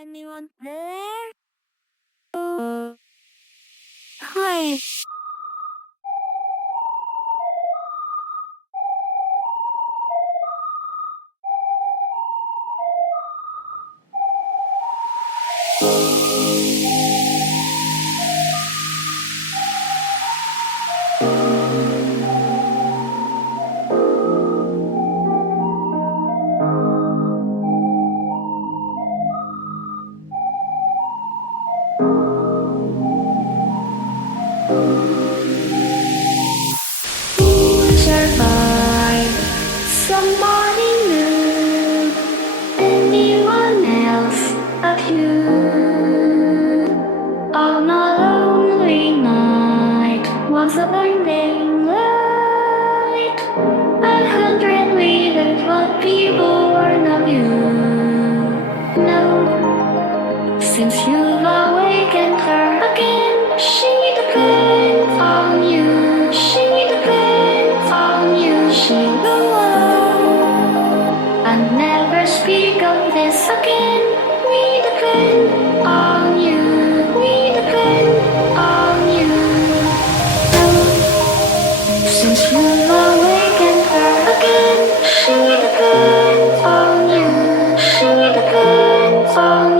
Anyone there? Hi. Who survived? Somebody new. Anyone else but you? On a lonely night was a blinding light. 100 meters what people born of you. No, since you've awakened her again, she depends on you. She depends on you. She will love and never speak of this again. We depend on you. We depend on you. No, since you've awakened her again, she depends on you. She depends on you.